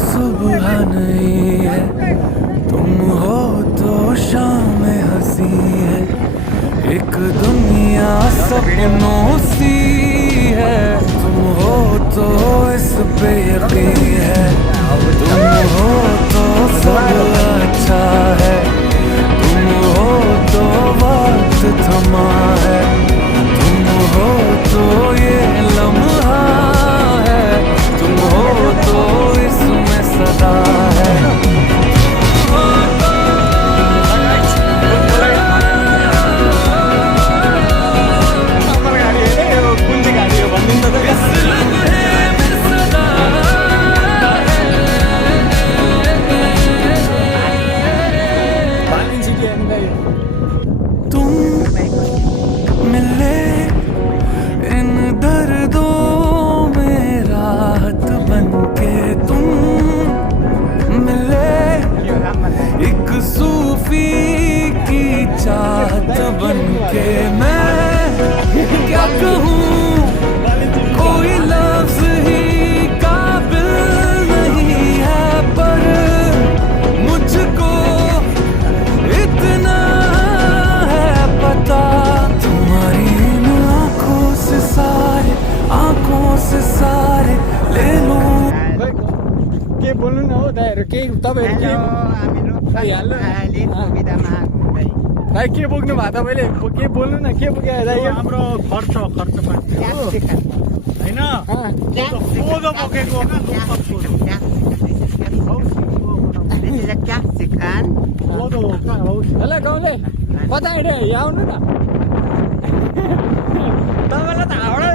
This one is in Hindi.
सुबह नहीं है, तुम हो तो शाम हंसी है, एक दुनिया सपनों सी है, तुम हो तो इस पे यकीन है, तुम हो तो सब अच्छा है, तुम हो तो वक्त थमा है, तुम हो तो ये लम्हा है, तुम हो तो इसमें सदा है। तुम मिले इन दर्दों में राहत बनके, तुम मिले एक सूफी की चाहत बनके, मैं क्या कहूँ कोई लफ्ज ही काबिल नहीं है, पर मुझको इतना है पता, तुम्हारी इन आंखों से सारे ले लूं। के बोल्नु न हो दाइहरु, केही तपाईहरु के दाइ के बोक्नु भयो तपाईँले? के बोल्नु न, के बोक्यो दाइ? हाम्रो खर्च पानी होइन कोदो बोकेको कोदो कहाँ हो? हेलो गाउँले कता हिँड्यो? यहाँ आउनु न। तपाईँलाई त हाउडा